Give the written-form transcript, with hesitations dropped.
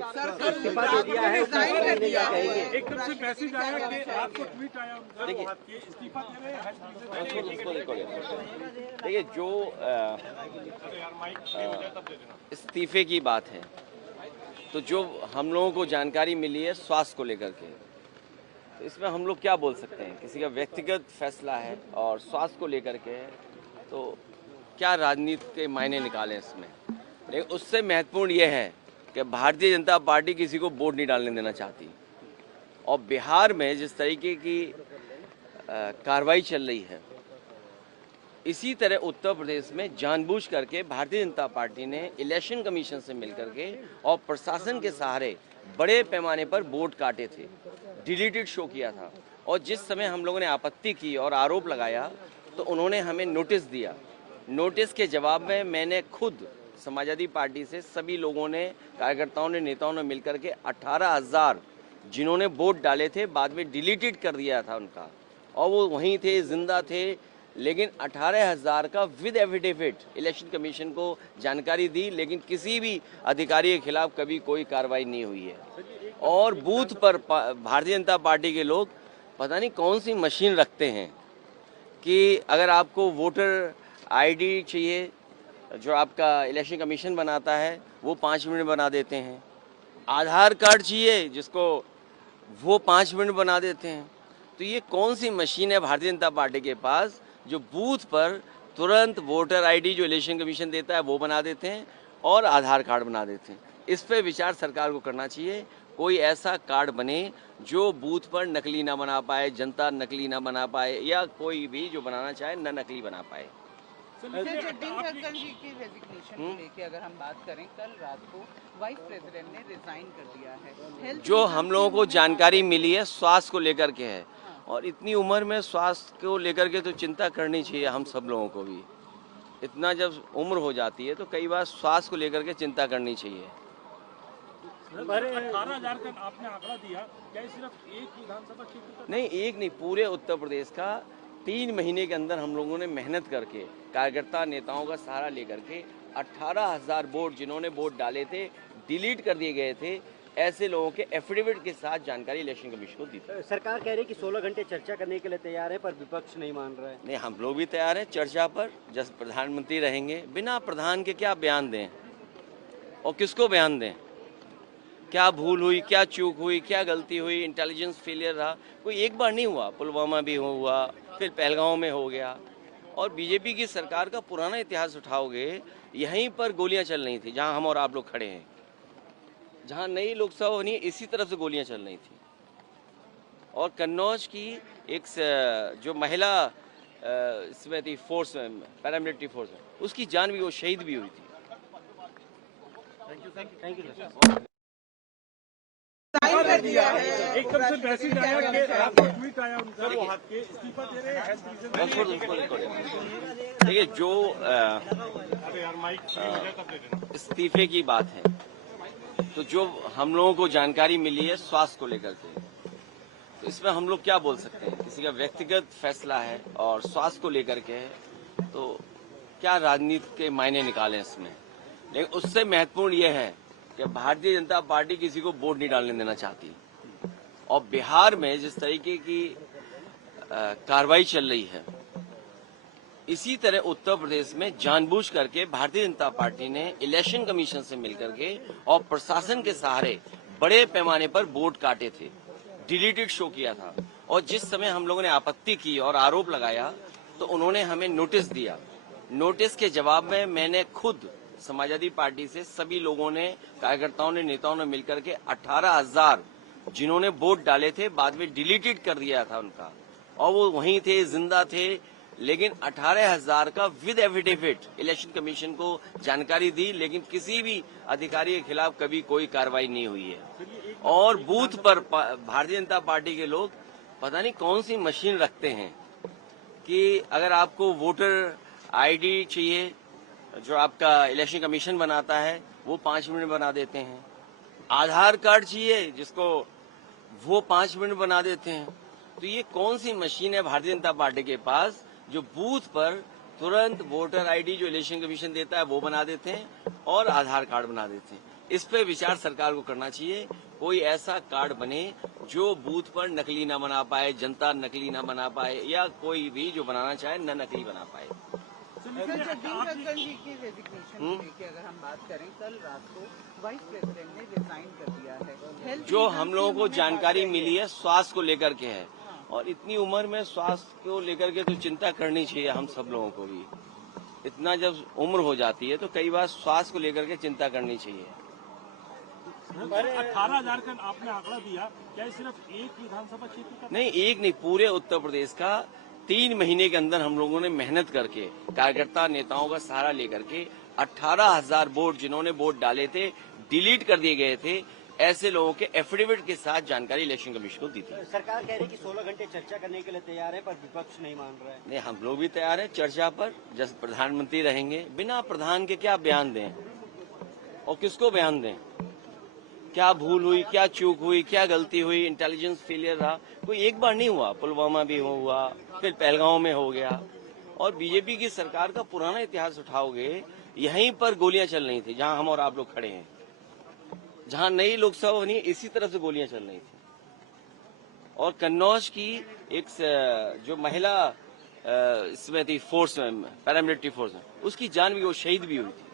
इस्तीफा जो दिया है उसका क्या कहेंगे? एकदम से मैसेज आया कि आपको ट्वीट आया कि इस्तीफा दे रहे हैं। देखिए, जो इस्तीफे की बात है, तो जो हम लोगों को जानकारी मिली है स्वास्थ्य को लेकर के, तो इसमें हम लोग क्या बोल सकते हैं? किसी का व्यक्तिगत फैसला है और स्वास्थ्य को लेकर के है, तो क्या राजनीति के मायने निकालें इसमें। लेकिन उससे महत्वपूर्ण ये है कि भारतीय जनता पार्टी किसी को वोट नहीं डालने देना चाहती, और बिहार में जिस तरीके की कार्रवाई चल रही है, इसी तरह उत्तर प्रदेश में जानबूझ करके भारतीय जनता पार्टी ने इलेक्शन कमीशन से मिलकर के और प्रशासन के सहारे बड़े पैमाने पर वोट काटे थे, डिलीटेड शो किया था। और जिस समय हम लोगों ने आपत्ति की और आरोप लगाया, तो उन्होंने हमें नोटिस दिया। नोटिस के जवाब में मैंने खुद समाजवादी पार्टी से सभी लोगों ने, कार्यकर्ताओं ने, नेताओं ने मिलकर के 18,000 जिन्होंने वोट डाले थे बाद में डिलीटेड कर दिया था उनका, और वो वहीं थे, जिंदा थे, लेकिन 18,000 का विद एफिडेविट इलेक्शन कमीशन को जानकारी दी, लेकिन किसी भी अधिकारी के खिलाफ कभी कोई कार्रवाई नहीं हुई है। और बूथ पर भारतीय जनता पार्टी के लोग पता नहीं कौन सी मशीन रखते हैं कि अगर आपको वोटर आईडी चाहिए जो आपका इलेक्शन कमीशन बनाता है, वो 5 मिनट बना देते हैं। आधार कार्ड चाहिए जिसको, वो 5 मिनट बना देते हैं। तो ये कौन सी मशीन है भारतीय जनता पार्टी के पास जो बूथ पर तुरंत वोटर आईडी जो इलेक्शन कमीशन देता है वो बना देते हैं और आधार कार्ड बना देते हैं। इस पे विचार सरकार को करना चाहिए। कोई ऐसा कार्ड बने जो बूथ पर नकली ना बना पाए, जनता नकली ना बना पाए, या कोई भी जो बनाना चाहे न नकली बना पाए। ठक्कर जी की रेजिग्नेशन को लेके अगर हम बात करें, कल रात को वाइस प्रेसिडेंट ने रिजाइन कर दिया है। जो हम लोगों को जानकारी मिली है स्वास्थ्य को लेकर के है, और इतनी उम्र में स्वास्थ्य को लेकर के तो चिंता करनी चाहिए हम सब लोगों को भी। इतना जब उम्र हो जाती है तो कई बार स्वास्थ्य को लेकर के चिंता करनी चाहिए। 18,000 का आपने आंकड़ा दिया, क्या सिर्फ एक विधानसभा क्षेत्र? नहीं, एक नहीं, पूरे उत्तर प्रदेश का 3 महीने के अंदर हम लोगों ने मेहनत करके, कार्यकर्ता नेताओं का सहारा लेकर के 18,000 वोट जिन्होंने वोट डाले थे, डिलीट कर दिए गए थे, ऐसे लोगों के एफिडेविट के साथ जानकारी इलेक्शन कमीशन को दी थी। सरकार कह रही है कि 16 घंटे चर्चा करने के लिए तैयार है, पर विपक्ष नहीं मान रहा है। नहीं, हम लोग भी तैयार हैं चर्चा पर। जब प्रधानमंत्री रहेंगे, बिना प्रधान के क्या बयान दें और किसको बयान दें? क्या भूल हुई, क्या चूक हुई, क्या गलती हुई, इंटेलिजेंस फेलियर रहा, कोई एक बार नहीं हुआ। पुलवामा भी हुआ, फिर पहलगांव में हो गया। और बीजेपी की सरकार का पुराना इतिहास उठाओगे, यहीं पर गोलियां चल रही थी जहां हम और आप लोग खड़े हैं, जहां नई लोकसभा बनी इसी तरफ से गोलियां चल रही थी। और कन्नौज की एक जो महिला इसमें थी, फोर्स में, पैरामिलिट्री फोर्स में, उसकी जान भी, वो शहीद भी हुई थी। Thank you. एकदम से मैसेज आया कि आपको ट्वीट आया उनका कि इस्तीफा दे रहे हैं। देखिए, जो इस्तीफे की बात है, तो जो हम लोगों को जानकारी मिली है स्वास्थ्य को लेकर के, तो इसमें हम लोग क्या बोल सकते हैं? किसी का व्यक्तिगत फैसला है और स्वास्थ्य को लेकर के है, तो क्या राजनीति के मायने निकालें इसमें। लेकिन उससे महत्वपूर्ण ये है कि भारतीय जनता पार्टी किसी को वोट नहीं डालने देना चाहती, और बिहार में जिस तरीके की कार्रवाई चल रही है, इसी तरह उत्तर प्रदेश में जानबूझ करके भारतीय जनता पार्टी ने इलेक्शन कमीशन से मिलकर के और प्रशासन के सहारे बड़े पैमाने पर वोट काटे थे, डिलीटेड शो किया था। और जिस समय हम लोगों ने आपत्ति की और आरोप लगाया, तो उन्होंने हमें नोटिस दिया। नोटिस के जवाब में मैंने खुद समाजवादी पार्टी से सभी लोगों ने, कार्यकर्ताओं ने, नेताओं ने मिलकर के 18,000 जिन्होंने वोट डाले थे बाद में डिलीटेड कर दिया था उनका, और वो वहीं थे, जिंदा थे, लेकिन 18,000 का विद एफिडेविट इलेक्शन कमीशन को जानकारी दी, लेकिन किसी भी अधिकारी के खिलाफ कभी कोई कार्रवाई नहीं हुई है। और बूथ पर भारतीय जनता पार्टी के लोग पता नहीं कौन सी मशीन रखते हैं कि अगर आपको वोटर आईडी चाहिए जो आपका इलेक्शन कमीशन बनाता है, वो 5 मिनट बना देते हैं। आधार कार्ड चाहिए जिसको, वो 5 मिनट बना देते हैं। तो ये कौन सी मशीन है भारतीय जनता पार्टी के पास जो बूथ पर तुरंत वोटर आईडी जो इलेक्शन कमीशन देता है वो बना देते हैं और आधार कार्ड बना देते हैं। इस पे विचार सरकार को करना चाहिए। कोई ऐसा कार्ड बने जो बूथ पर नकली ना बना पाए, जनता नकली ना बना पाए, या कोई भी जो बनाना चाहे न नकली बना पाए। सर जगदीप धनखड़ जी की रेजिग्नेशन को लेके अगर हम बात करें, कल रात को वाइस प्रेसिडेंट ने रिजाइन कर दिया है। हेल्थ जो रीजन हम से लोगों को उन्होंने जानकारी बात मिली है स्वास्थ्य को लेकर के है, और इतनी उम्र में स्वास्थ्य को लेकर के तो चिंता करनी चाहिए हम सब लोगों को भी। इतना जब उम्र हो जाती है तो कई बार स्वास्थ्य को लेकर के चिंता करनी चाहिए। 18,000 का आपने आंकड़ा दिया, क्या ये सिर्फ एक विधानसभा क्षेत्र का? नहीं, एक नहीं, पूरे उत्तर प्रदेश का 3 महीने के अंदर हम लोगों ने मेहनत करके, कार्यकर्ता नेताओं का सहारा लेकर के 18,000 वोट जिन्होंने वोट डाले थे डिलीट कर दिए गए थे, ऐसे लोगों के एफिडेविट के साथ जानकारी इलेक्शन कमीशन को दी थी। सरकार कह रही है कि 16 घंटे चर्चा करने के लिए तैयार है, पर विपक्ष नहीं मान रहा है। नहीं, हम लोग भी तैयार हैं चर्चा पर। जब प्रधानमंत्री रहेंगे, बिना प्रधान के क्या बयान दें और किसको बयान दें? क्या भूल हुई, क्या चूक हुई, क्या गलती हुई, इंटेलिजेंस फेलियर रहा, कोई एक बार नहीं हुआ। पुलवामा भी हुआ, फिर पहलगांव में हो गया। और बीजेपी की सरकार का पुराना इतिहास उठाओगे, यहीं पर गोलियां चल रही थी जहां हम और आप लोग खड़े हैं। जहां नई लोकसभा बनी, इसी तरह से गोलियां चल रही थी। और कन्नौज की एक जो महिला इसमें थी, फोर्स में, पैरामिलिट्री फोर्स में, उसकी जान भी, वो शहीद भी हुई थी।